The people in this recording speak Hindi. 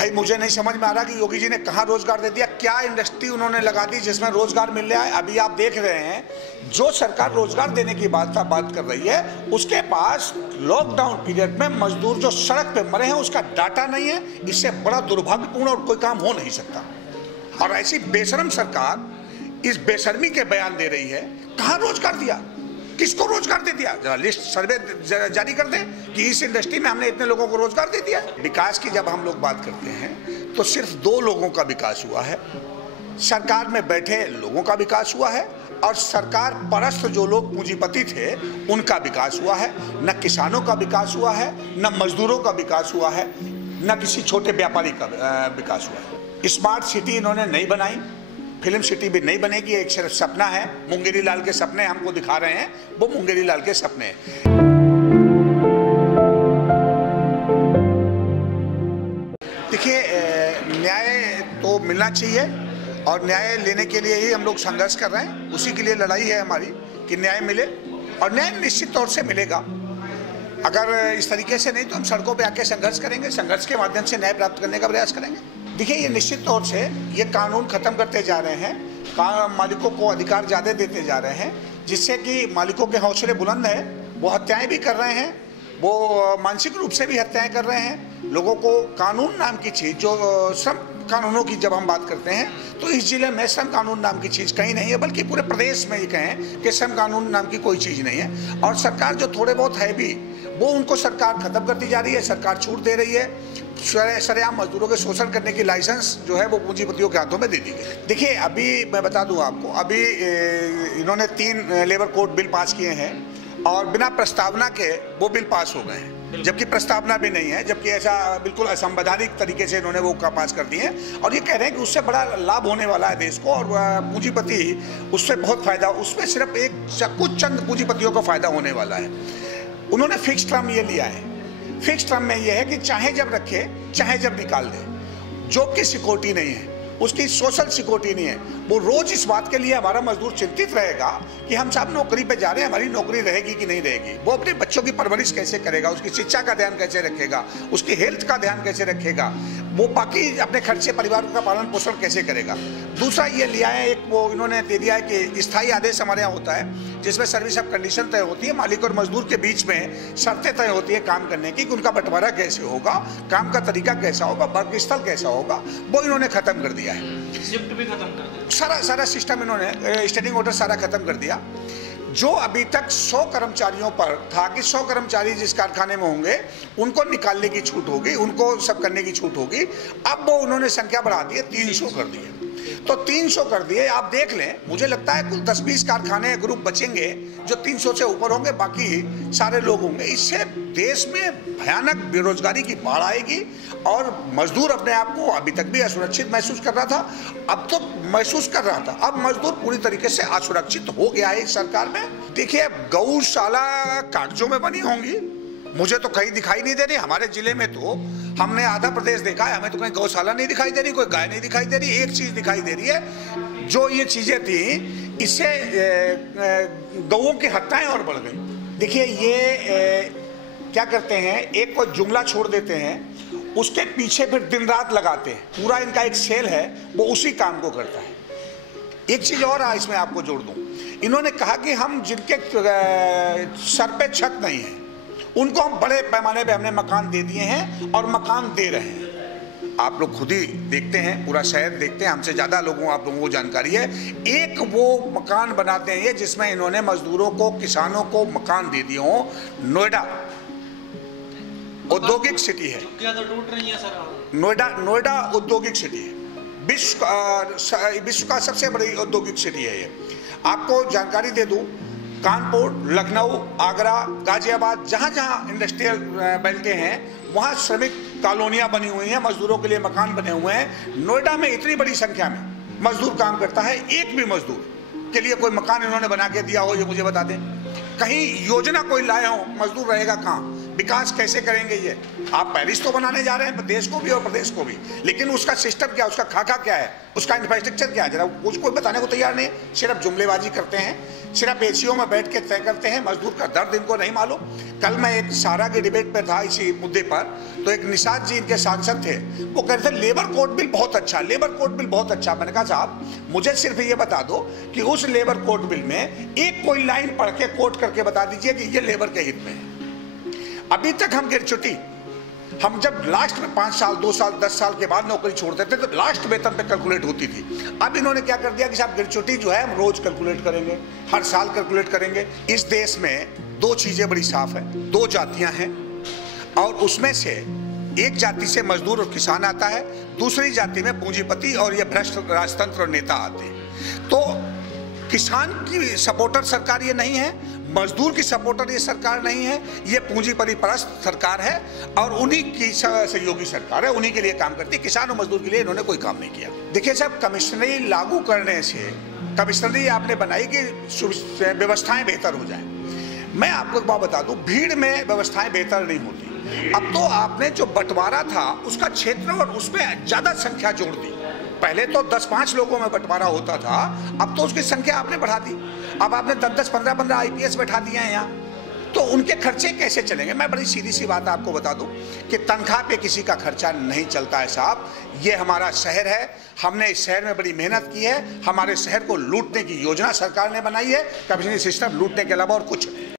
भाई मुझे नहीं समझ में आ रहा कि योगी जी ने कहाँ रोजगार दे दिया, क्या इंडस्ट्री उन्होंने लगा दी जिसमें रोजगार मिल रहा है। अभी आप देख रहे हैं जो सरकार रोजगार देने की बात कर रही है, उसके पास लॉकडाउन पीरियड में मजदूर जो सड़क पे मरे हैं उसका डाटा नहीं है। इससे बड़ा दुर्भाग्यपूर्ण और कोई काम हो नहीं सकता। और ऐसी बेशर्म सरकार इस बेशर्मी के बयान दे रही है। कहाँ रोजगार दिया, किसको रोजगार दे दिया? जरा लिस्ट सर्वे जारी कर दें कि इस इंडस्ट्री में हमने इतने लोगों को रोजगार दे दिया। विकास की जब हम लोग बात करते हैं तो सिर्फ 2 लोगों का विकास हुआ है, सरकार में बैठे लोगों का विकास हुआ है और सरकार परस्त जो लोग पूंजीपति थे उनका विकास हुआ है। न किसानों का विकास हुआ है, न मजदूरों का विकास हुआ है, न किसी छोटे व्यापारी का विकास हुआ है। स्मार्ट सिटी इन्होंने नहीं बनाई, फिल्म सिटी भी नहीं बनेगी, एक सिर्फ सपना है। मुंगेरी लाल के सपने हमको दिखा रहे हैं, वो मुंगेरी लाल के सपने हैं। देखिए, न्याय तो मिलना चाहिए और न्याय लेने के लिए ही हम लोग संघर्ष कर रहे हैं। उसी के लिए लड़ाई है हमारी कि न्याय मिले, और न्याय निश्चित तौर से मिलेगा। अगर इस तरीके से नहीं तो हम सड़कों पे आके संघर्ष करेंगे, संघर्ष के माध्यम से न्याय प्राप्त करने का प्रयास करेंगे। देखिए, ये निश्चित तौर से ये कानून खत्म करते जा रहे हैं, मालिकों को अधिकार ज़्यादा देते जा रहे हैं, जिससे कि मालिकों के हौसले बुलंद है। वो हत्याएं भी कर रहे हैं, वो मानसिक रूप से भी हत्याएं कर रहे हैं। लोगों को कानून नाम की चीज़, जो श्रम कानूनों की जब हम बात करते हैं तो इस जिले में श्रम कानून नाम की चीज़ कहीं नहीं है, बल्कि पूरे प्रदेश में ये कहें कि श्रम कानून नाम की कोई चीज़ नहीं है। और सरकार जो थोड़े बहुत है भी, वो उनको सरकार खत्म करती जा रही है। सरकार छूट दे रही है, सरेआम मजदूरों के शोषण करने की लाइसेंस जो है वो पूंजीपतियों के हाथों में दे दी गई। देखिए, अभी मैं बता दूं आपको, अभी इन्होंने 3 लेबर कोड बिल पास किए हैं और बिना प्रस्तावना के वो बिल पास हो गए हैं, जबकि प्रस्तावना भी नहीं है, जबकि ऐसा बिल्कुल असंवैधानिक तरीके से इन्होंने वो पास कर दिए हैं। और ये कह रहे हैं कि उससे बड़ा लाभ होने वाला है देश को और पूंजीपति उससे बहुत फायदा, उसमें सिर्फ कुछ चंद पूंजीपतियों को फायदा होने वाला है। उन्होंने फिक्स टर्म ये लिया है। फिक्स टर्म में यह है कि चाहे जब रखे चाहे जब निकाल दे, जॉब की सिक्योरिटी नहीं है, उसकी सोशल सिक्योरिटी नहीं है। वो रोज इस बात के लिए हमारा मजदूर चिंतित रहेगा कि हम सब नौकरी पे जा रहे हैं, हमारी नौकरी रहेगी कि नहीं रहेगी। वो अपने बच्चों की परवरिश कैसे करेगा, उसकी शिक्षा का ध्यान कैसे रखेगा, उसकी हेल्थ का ध्यान कैसे रखेगा, वो बाकी अपने खर्चे परिवार का पालन पोषण कैसे करेगा। दूसरा ये लिया है, एक वो इन्होंने दे दिया है कि स्थायी आदेश हमारे यहाँ होता है जिसमें सर्विस ऑफ कंडीशन तय होती है, मालिक और मजदूर के बीच में शर्तें तय होती है काम करने की, कि उनका बंटवारा कैसे होगा, काम का तरीका कैसा होगा, वर्क स्थल कैसा होगा, वो इन्होंने खत्म कर दिया है। शिफ्ट भी खत्म कर दिया, सारा सिस्टम इन्होंने, स्टैंडिंग ऑर्डर सारा खत्म कर दिया। जो अभी तक 100 कर्मचारियों पर था कि 100 कर्मचारी जिस कारखाने में होंगे उनको निकालने की छूट होगी, उनको सब करने की छूट होगी, अब वो उन्होंने संख्या बढ़ा दी है, 300 कर दिए। तो 300 कर दिए, आप देख लें, मुझे लगता है कुल 10-20 कारखाने ग्रुप बचेंगे जो 300 से ऊपर होंगे, बाकी सारे लोग होंगे। इससे देश में भयानक बेरोजगारी की बाढ़ आएगी और मजदूर अपने आप को अभी तक भी असुरक्षित महसूस कर रहा था, अब तो महसूस कर रहा था, अब मजदूर पूरी तरीके से असुरक्षित हो गया है इस सरकार में। देखिए, गौशाला कागजों में बनी होंगी, मुझे तो कहीं दिखाई नहीं दे रही। हमारे जिले में तो हमने आधा प्रदेश देखा है, हमें तो कहीं गौशाला नहीं दिखाई दे रही, कोई गाय नहीं दिखाई दे रही। एक चीज दिखाई दे रही है, जो ये चीजें थी इससे गौओं की हत्याएं और बढ़ गई। देखिए, ये क्या करते हैं, एक को जुमला छोड़ देते हैं, उसके पीछे फिर दिन रात लगाते हैं। पूरा इनका एक सेल है, वो उसी काम को करता है। एक चीज और इसमें आपको जोड़ दूं, इन्होंने कहा कि हम जिनके सर पे छत नहीं है उनको हम बड़े पैमाने पे हमने मकान दे दिए हैं और मकान दे रहे हैं। आप लोग खुद ही देखते हैं, पूरा शहर देखते हैं, हमसे ज़्यादा आप लोगों को जानकारी है। एक वो मकान बनाते हैं ये जिसमें इन्होंने मजदूरों को, किसानों को मकान दे दिए हों। नोएडा औद्योगिक सिटी है, टूट रही है सर। नोएडा औद्योगिक सिटी है, विश्व का सबसे बड़ी औद्योगिक सिटी है ये। आपको जानकारी दे दूं, कानपुर, लखनऊ, आगरा, गाजियाबाद, जहाँ जहाँ इंडस्ट्रियल बेल्टें हैं वहाँ श्रमिक कॉलोनियाँ बनी हुई हैं, मजदूरों के लिए मकान बने हुए हैं। नोएडा में इतनी बड़ी संख्या में मजदूर काम करता है, एक भी मजदूर के लिए कोई मकान इन्होंने बना के दिया हो ये मुझे बता दें। कहीं योजना कोई लाए हो, मजदूर रहेगा कहाँ? विकास कैसे करेंगे ये? आप पैरिस तो बनाने जा रहे हैं देश को भी और प्रदेश को भी, लेकिन उसका सिस्टम क्या, उसका खाका क्या है, उसका इंफ्रास्ट्रक्चर क्या है, जरा उसको बताने को तैयार नहीं। सिर्फ जुमलेबाजी करते हैं, सिर्फ एसीओ में बैठ के तय करते हैं। मजदूर का दर्द इनको नहीं मालूम। कल मैं एक सारा के डिबेट पे था इसी मुद्दे पर, तो एक निषाद जी इनके सांसद थे, वो कह रहे थे लेबर कोड बिल बहुत अच्छा, लेबर कोड बिल बहुत अच्छा। मैंने कहा साहब मुझे सिर्फ ये बता दो कि उस लेबर कोड बिल में एक कोई लाइन पढ़ के कोट करके बता दीजिए कि ये लेबर के हित में है। अभी तक हम ग्रेच्युटी, हम जब लास्ट में 5 साल 2 साल 10 साल के बाद नौकरी छोड़ते थे तो लास्ट वेतन पे कैलकुलेट होती थी। अब इन्होंने क्या कर दिया कि साहब ग्रेच्युटी जो है हम रोज कैलकुलेट करेंगे, हर साल कैलकुलेट करेंगे। इस देश में 2 चीजें बड़ी साफ है, 2 जातियां हैं और उसमें से एक जाति से मजदूर और किसान आता है, दूसरी जाति में पूंजीपति और ये भ्रष्ट राजतंत्र और नेता आते हैं। तो किसान की सपोर्टर सरकार ये नहीं है, मजदूर की सपोर्टर ये सरकार नहीं है, ये पूंजीपति परस्त सरकार है और उन्हीं की सहयोगी सरकार है, उन्हीं के लिए काम करती है। किसान और मजदूर के लिए इन्होंने कोई काम नहीं किया। देखिए साहब, कमिश्नरी लागू करने से, कमिश्नरी आपने बनाई कि व्यवस्थाएं बेहतर हो जाए। मैं आपको एक बात बता दूं, भीड़ में व्यवस्थाएं बेहतर नहीं होती। अब तो आपने जो बंटवारा था उसका क्षेत्र और उसमें ज्यादा संख्या जोड़ दी। पहले तो 10-5 लोगों में बंटवारा होता था, अब तो उसकी संख्या आपने बढ़ा दी। अब आपने 10-10, 15-15 आईपीएस बैठा दिए हैं यहाँ, तो उनके खर्चे कैसे चलेंगे? मैं बड़ी सीधी सी बात आपको बता दूं कि तनख्वाह पे किसी का खर्चा नहीं चलता है साहब। ये हमारा शहर है, हमने इस शहर में बड़ी मेहनत की है, हमारे शहर को लूटने की योजना सरकार ने बनाई है। कमिश्नरी सिस्टम लूटने के अलावा और कुछ नहीं।